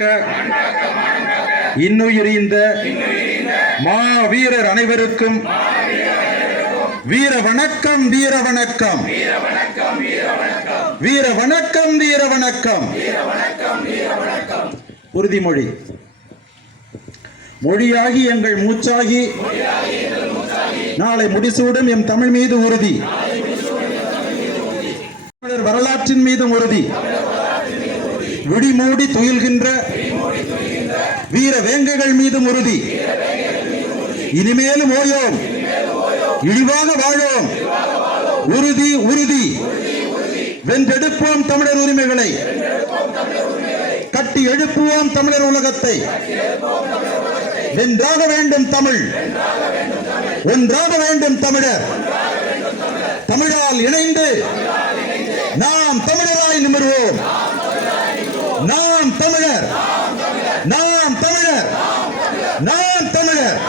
காக்க இன்னுயிரிந்த மாவீரர் அனைவருக்கும் வீர வணக்கம், வீர வணக்கம், வீர வணக்கம், வீர வணக்கம். உறுதிமொழி. மொழியாகி எங்கள் மூச்சாகி நாளை முடிசூடும் எம் தமிழ் மீது உறுதி. வரலாற்றின் மீதும் உறுதி. விடிமூடி துயில்கின்ற வீர வேங்கைகள் மீதும் உறுதி. இனிமேலும் ஓயோம், இழிவாக வாழோம். உறுதி, உறுதி. வென்றெடுப்போம் தமிழர் உரிமைகளை, கட்டி எழுப்புவோம் தமிழர் உலகத்தை. வென்றாக வேண்டும் தமிழ், ஒன்றாக வேண்டும் தமிழர். தமிழால் இணைந்து நாம் தமிழராய் நிமிர்வோம். நாம் தமிழர், நாம் தமிழர், நாம் தமிழர்.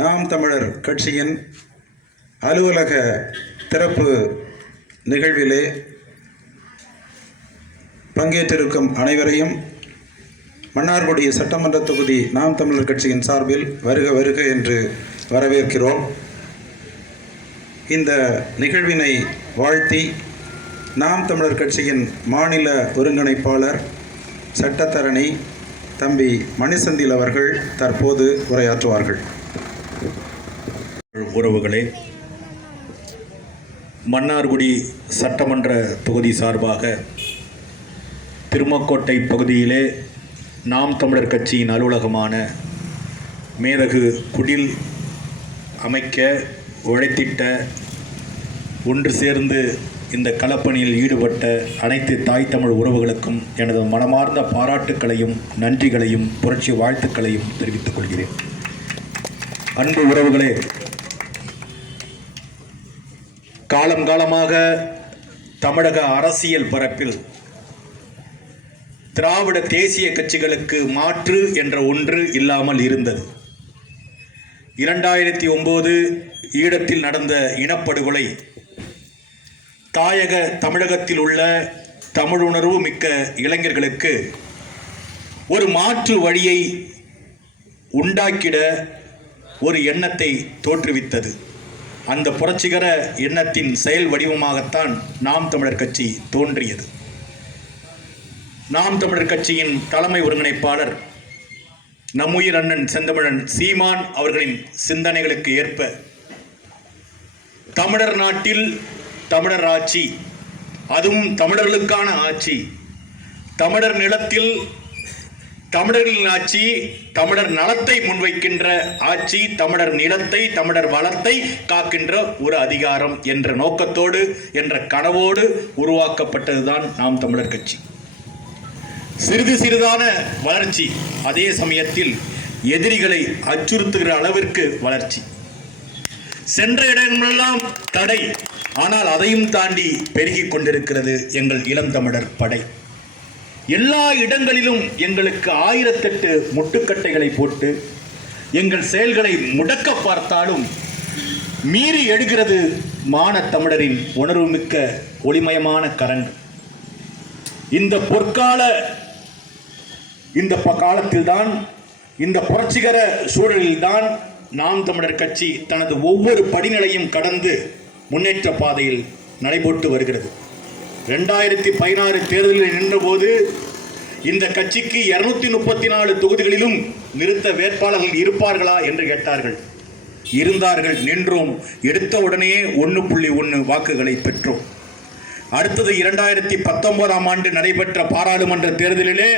நாம் தமிழர் கட்சியின் அலுவலக திறப்பு நிகழ்விலே பங்கேற்றிருக்கும் அனைவரையும் மன்னார்குடி சட்டமன்ற தொகுதி நாம் தமிழர் கட்சியின் சார்பில் வருக வருக என்று வரவேற்கிறோம். இந்த நிகழ்வினை வாழ்த்தி நாம் தமிழர் கட்சியின் மாநில ஒருங்கிணைப்பாளர் சட்டத்தரணி தம்பி மணிசெந்தில் அவர்கள் தற்போது உரையாற்றுவார்கள். உறவுகளே, மன்னார்குடி சட்டமன்ற தொகுதி சார்பாக திருமக்கோட்டை பகுதியிலே நாம் தமிழர் கட்சியின் அலுவலகமான மேதகு குடில் அமைக்க உழைத்திட்ட, ஒன்று சேர்ந்து இந்த களப்பணியில் ஈடுபட்ட அனைத்து தாய் தமிழ் உறவுகளுக்கும் எனது மனமார்ந்த பாராட்டுக்களையும் நன்றிகளையும் புரட்சி வாழ்த்துக்களையும் தெரிவித்துக் கொள்கிறேன். அன்பு உறவுகளே, காலம் காலமாக தமிழக அரசியல் பரப்பில் திராவிட தேசிய கட்சிகளுக்கு மாற்று என்ற ஒன்று இல்லாமல் இருந்தது. 2009 ஈழத்தில் நடந்த இனப்படுகொலை தாயக தமிழகத்தில் உள்ள தமிழுணர்வு மிக்க இளைஞர்களுக்கு ஒரு மாற்று வழியை உண்டாக்கிட ஒரு எண்ணத்தை தோற்றுவித்தது. அந்த புரட்சிகர எண்ணத்தின் செயல் வடிவமாகத்தான் நாம் தமிழர் கட்சி தோன்றியது. நாம் தமிழர் கட்சியின் தலைமை ஒருங்கிணைப்பாளர் நம்முயிர் அண்ணன் செந்தமிழன் சீமான் அவர்களின் சிந்தனைகளுக்கு ஏற்ப தமிழர் நாட்டில் தமிழர் ஆட்சி, அதுவும் தமிழர்களுக்கான ஆட்சி, தமிழர் நிலத்தில் தமிழர்களின் ஆட்சி, தமிழர் நலத்தை முன்வைக்கின்ற ஆட்சி, தமிழர் நிலத்தை தமிழர் வளத்தை காக்கின்ற ஒரு அதிகாரம் என்ற நோக்கத்தோடு என்ற கனவோடு உருவாக்கப்பட்டதுதான் நாம் தமிழர் கட்சி. சிறிது சிறிதான வளர்ச்சி, அதே சமயத்தில் எதிரிகளை அச்சுறுத்துகிற அளவிற்கு வளர்ச்சி. சென்ற இடங்களெல்லாம் தடை, ஆனால் அதையும் தாண்டி பெருகிக் கொண்டிருக்கிறது எங்கள் இளம் தமிழர் படை. எல்லா இடங்களிலும் எங்களுக்கு 1008 முட்டுக்கட்டைகளை போட்டு எங்கள் செயல்களை முடக்க பார்த்தாலும் மீறி எழுகிறது மானத்தமிழரின் உணர்வுமிக்க ஒளிமயமான கரங்கள். இந்த பொற்கால காலத்தில்தான், இந்த புரட்சிகர சூழலில்தான் நாம் தமிழர் கட்சி தனது ஒவ்வொரு படிநிலையும் கடந்து முன்னேற்ற பாதையில் நடைபோட்டு வருகிறது. 2016 தேர்தலில் நின்றபோது இந்த கட்சிக்கு 234 தொகுதிகளிலும் நிறுத்த வேட்பாளர்கள் இருப்பார்களா என்று கேட்டார்கள். இருந்தார்கள், நின்றோம். எடுத்த உடனே 1.1 வாக்குகளை பெற்றோம். அடுத்தது 2019ஆம் ஆண்டு நடைபெற்ற பாராளுமன்ற தேர்தலிலே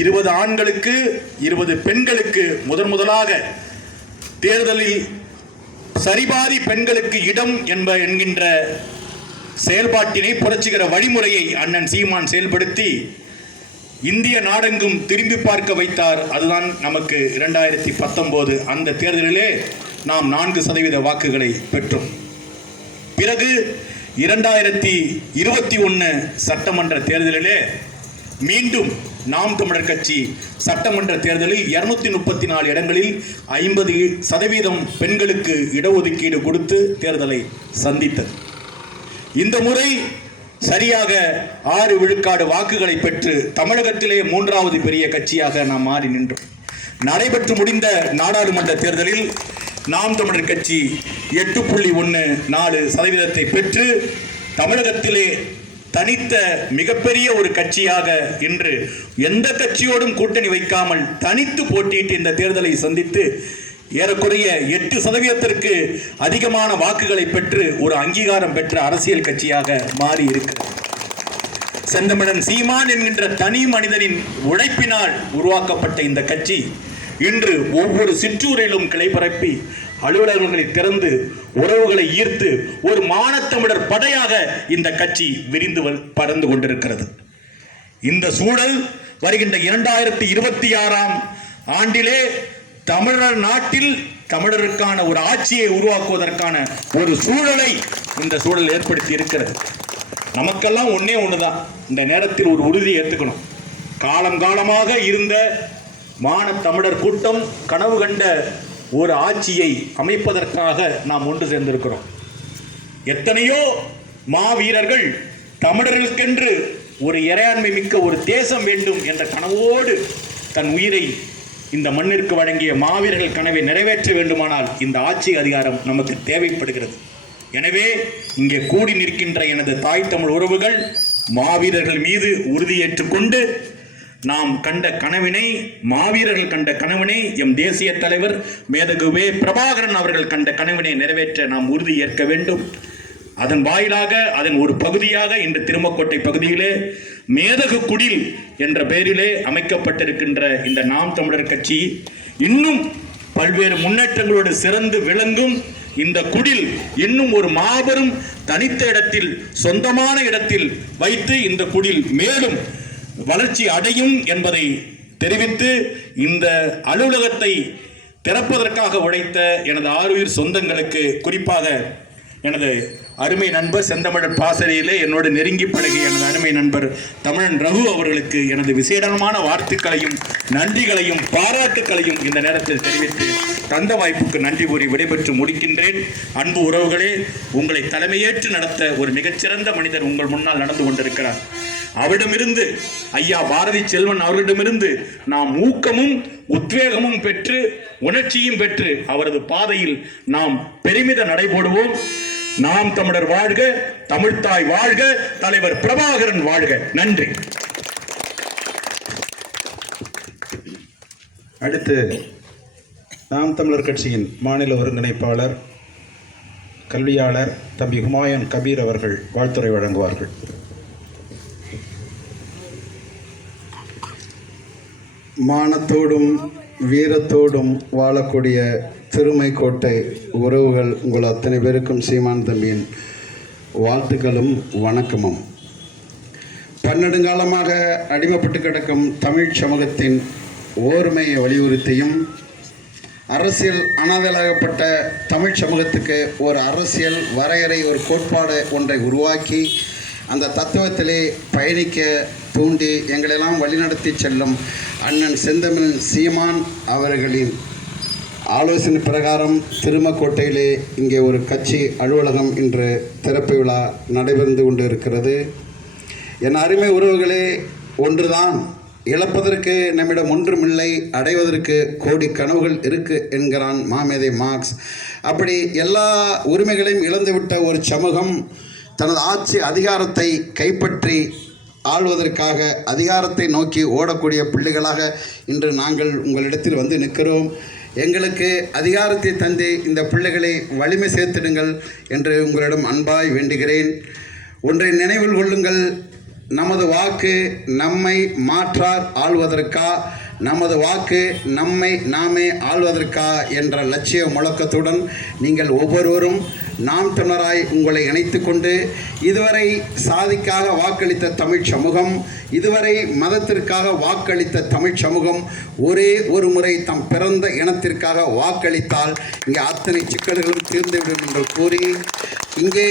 20 ஆண்களுக்கு 20 பெண்களுக்கு முதலாக தேர்தலில் சரிபாதி பெண்களுக்கு இடம் என்கின்ற செயல்பாட்டினை, புரட்சிகர வழிமுறையை அண்ணன் சீமான் செயல்படுத்தி இந்திய நாடெங்கும் திரும்பி பார்க்க வைத்தார். அதுதான் நமக்கு 2019 அந்த தேர்தலிலே நாம் 4% வாக்குகளை பெற்றோம். பிறகு 2021 சட்டமன்ற தேர்தலிலே மீண்டும் நாம் தமிழர் கட்சி சட்டமன்ற தேர்தலில் 234 இடங்களில் 50% பெண்களுக்கு இடஒதுக்கீடு கொடுத்து தேர்தலை சந்தித்தது. இந்த முறை சரியாக 6 விழுக்காடு வாக்குகளை பெற்று தமிழகத்திலே 3வது பெரிய கட்சியாக நாம் மாறி நின்றோம். நடைபெற்று முடிந்த நாடாளுமன்ற தேர்தலில் நாம் தமிழர் கட்சி 8.14% பெற்று தமிழகத்திலே தனித்த மிகப்பெரிய ஒரு கட்சியாக இன்று எந்த கட்சியோடும் கூட்டணி வைக்காமல் தனித்து போட்டியிட்டு இந்த தேர்தலை சந்தித்து ஏறக்குறைய 8% அதிகமான வாக்குகளை பெற்று ஒரு அங்கீகாரம் பெற்ற அரசியல் கட்சியாக மாறி இருக்கிறது. செந்தமிழன் சீமான் என்கின்ற தனி மனிதனின் உழைப்பினால் உருவாக்கப்பட்ட இந்த கட்சி இன்று ஒவ்வொரு சிற்றூரிலும் கிளை பரப்பி அலுவலகங்களை திறந்து உறவுகளை ஈர்த்து ஒரு மானத்தமிழர் படையாக இந்த கட்சி விரிந்து பறந்து கொண்டிருக்கிறது. இந்த சூழல் வருகின்ற 2026ஆம் ஆண்டிலே தமிழர் நாட்டில் தமிழருக்கான ஒரு ஆட்சியை உருவாக்குவதற்கான ஒரு சூழலை இந்த சூழல் ஏற்படுத்தி இருக்கிறது. நமக்கெல்லாம் ஒண்ணுதான், இந்த நேரத்தில் ஒரு உறுதி ஏற்றுக்கணும். காலமாக இருந்த தமிழர் கூட்டம் கனவு கண்ட ஒரு ஆட்சியை அமைப்பதற்காக நாம் ஒன்று சேர்ந்திருக்கிறோம். எத்தனையோ மாவீரர்கள் தமிழர்களுக்கென்று ஒரு இறையாண்மை மிக்க ஒரு தேசம் வேண்டும் என்ற கனவோடு தன் உயிரை இந்த மண்ணிற்கு வழங்கிய மாவீரர்கள் கனவை நிறைவேற்ற வேண்டுமானால் இந்த ஆட்சி அதிகாரம் நமக்கு தேவைப்படுகிறது. எனவே இங்கே கூடி நிற்கின்ற எனது தாய் தமிழ் உறவுகள் மாவீரர்கள் மீது உறுதியேற்றுக்கொண்டு நாம் கண்ட கனவினை, மாவீரர்கள் கண்ட கனவினை, எம் தேசிய தலைவர் மேதகுவே பிரபாகரன் அவர்கள் கண்ட கனவினை நிறைவேற்ற நாம் உறுதி ஏற்க வேண்டும். அதன் வாயிலாக அதன் ஒரு பகுதியாக இன்று திருமக்கோட்டை பகுதியிலே மேதகு குடில் என்ற பெயரிலே அமைக்கப்பட்டிருக்கின்ற இந்த நாம் தமிழர் கட்சி இன்னும் பல்வேறு முன்னேற்றங்களோடு சிறந்து விளங்கும். இந்த குடில் இன்னும் ஒரு மாபெரும் தனித்த இடத்தில், சொந்தமான இடத்தில் வைத்து இந்த குடில் மேலும் வளர்ச்சி அடையும் என்பதை தெரிவித்து இந்த அலுவலகத்தை திறப்பதற்காக உழைத்த எனது ஆருயிர் சொந்தங்களுக்கு, குறிப்பாக எனது அருமை நண்பர் செந்தமிழர் பாசறையிலே என்னோடு நெருங்கி பழகிய எனது அருமை நண்பர் தமிழன் ரகு அவர்களுக்கு எனது விசேடமான வாழ்த்துக்களையும் நன்றிகளையும் பாராட்டுக்களையும் இந்த நேரத்தில் தெரிவித்து தந்த வாய்ப்புக்கு நன்றி கூறி விடைபெற்று முடிக்கின்றேன். அன்பு உறவுகளே, உங்களை தலைமையேற்று நடத்த ஒரு மிகச்சிறந்த மனிதர் உங்கள் முன்னால் நடந்து கொண்டிருக்கிறார். அவரிடமிருந்து, ஐயா பாரதி செல்வன் அவர்களிடமிருந்து நாம் ஊக்கமும் உத்வேகமும் பெற்று உணர்ச்சியும் பெற்று அவரது பாதையில் நாம் பெருமித நடைபோடுவோம். நாம் தமிழர் வாழ்க, தமிழ்த்தாய் வாழ்க, தலைவர் பிரபாகரன் வாழ்க. நன்றி. அடுத்து நாம் தமிழர் கட்சியின் மாநில ஒருங்கிணைப்பாளர் கல்வியாளர் தம்பி ஹுமாயூன் கபீர் அவர்கள் வாழ்த்துரை வழங்குவார்கள். மானத்தோடும் வீரத்தோடும் வாழக்கூடிய திருமைக்கோட்டை உறவுகள் உங்கள் அத்தனை பேருக்கும் சீமான் தம்பியின் வாழ்த்துக்களும் வணக்கமும். பன்னெடுங்காலமாக அடிமைப்பட்டு கிடக்கும் தமிழ் சமூகத்தின் ஓர்மையை வலியுறுத்தியும் அரசியல் அனாதலாகப்பட்ட தமிழ் சமூகத்துக்கு ஒரு அரசியல் வரையறை, ஒரு கோட்பாடு ஒன்றை உருவாக்கி அந்த தத்துவத்திலே பயணிக்க தூண்டி எங்களெல்லாம் வழிநடத்தி செல்லும் அண்ணன் செந்தமிழன் சீமான் அவர்களின் ஆலோசனை பிரகாரம் திருமக்கோட்டையிலே இங்கே ஒரு கட்சி அலுவலகம் இன்று திறப்பு விழா நடைபெறுந்து கொண்டு இருக்கிறது. என் அருமை உறவுகளே, ஒன்றுதான், இழப்பதற்கு நம்மிடம் ஒன்றுமில்லை, அடைவதற்கு கோடி கனவுகள் இருக்கு என்கிறான் மாமேதை மார்க்ஸ். அப்படி எல்லா உரிமைகளையும் இழந்துவிட்ட ஒரு சமூகம் தனது ஆட்சி அதிகாரத்தை கைப்பற்றி ஆள்வதற்காக அதிகாரத்தை நோக்கி ஓடக்கூடிய பிள்ளைகளாக இன்று நாங்கள் உங்களிடத்தில் வந்து நிற்கிறோம். எங்களுக்கு அதிகாரத்தை தந்து இந்த பிள்ளைகளை வலிமை சேர்த்திடுங்கள் என்று உங்களிடம் அன்பாய் வேண்டுகிறேன். ஒன்றை நினைவில் கொள்ளுங்கள், நமது வாக்கு நம்மை மாற்றார் ஆள்வதற்கா, நமது வாக்கு நம்மை நாமே ஆள்வதற்கா என்ற லட்சிய முழக்கத்துடன் நீங்கள் ஒவ்வொருவரும் நாம் தமிழராய் உங்களை இணைத்து கொண்டு இதுவரை சாதிக்காக வாக்களித்த தமிழ் சமூகம், இதுவரை மதத்திற்காக வாக்களித்த தமிழ் சமூகம் ஒரே ஒரு முறை தம் பிறந்த இனத்திற்காக வாக்களித்தால் இங்கே அத்தனை சிக்கல்களும் தீர்ந்துவிடும் என்று கூறி இங்கே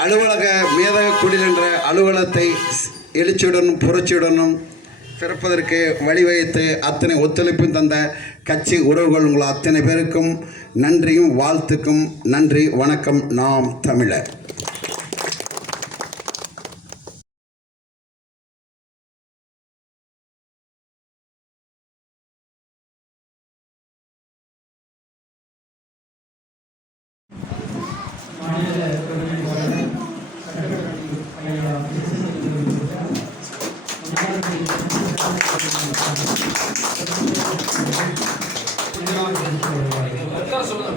அலுவலக மேதக குடில் என்ற அலுவலகத்தை எழுச்சியுடனும் புரட்சியுடனும் திறப்பதற்கு வழிவகுத்து அத்தனை ஒத்துழைப்பும் தந்த கட்சி உறவுகள் உங்கள் அத்தனை பேருக்கும் நன்றியும் வாழ்த்துக்கும் நன்றி. வணக்கம். நாம் தமிழர். ஒருங்கிணைப்பாளர் சட்டக்கட்சி ஐயா சொல்லுங்க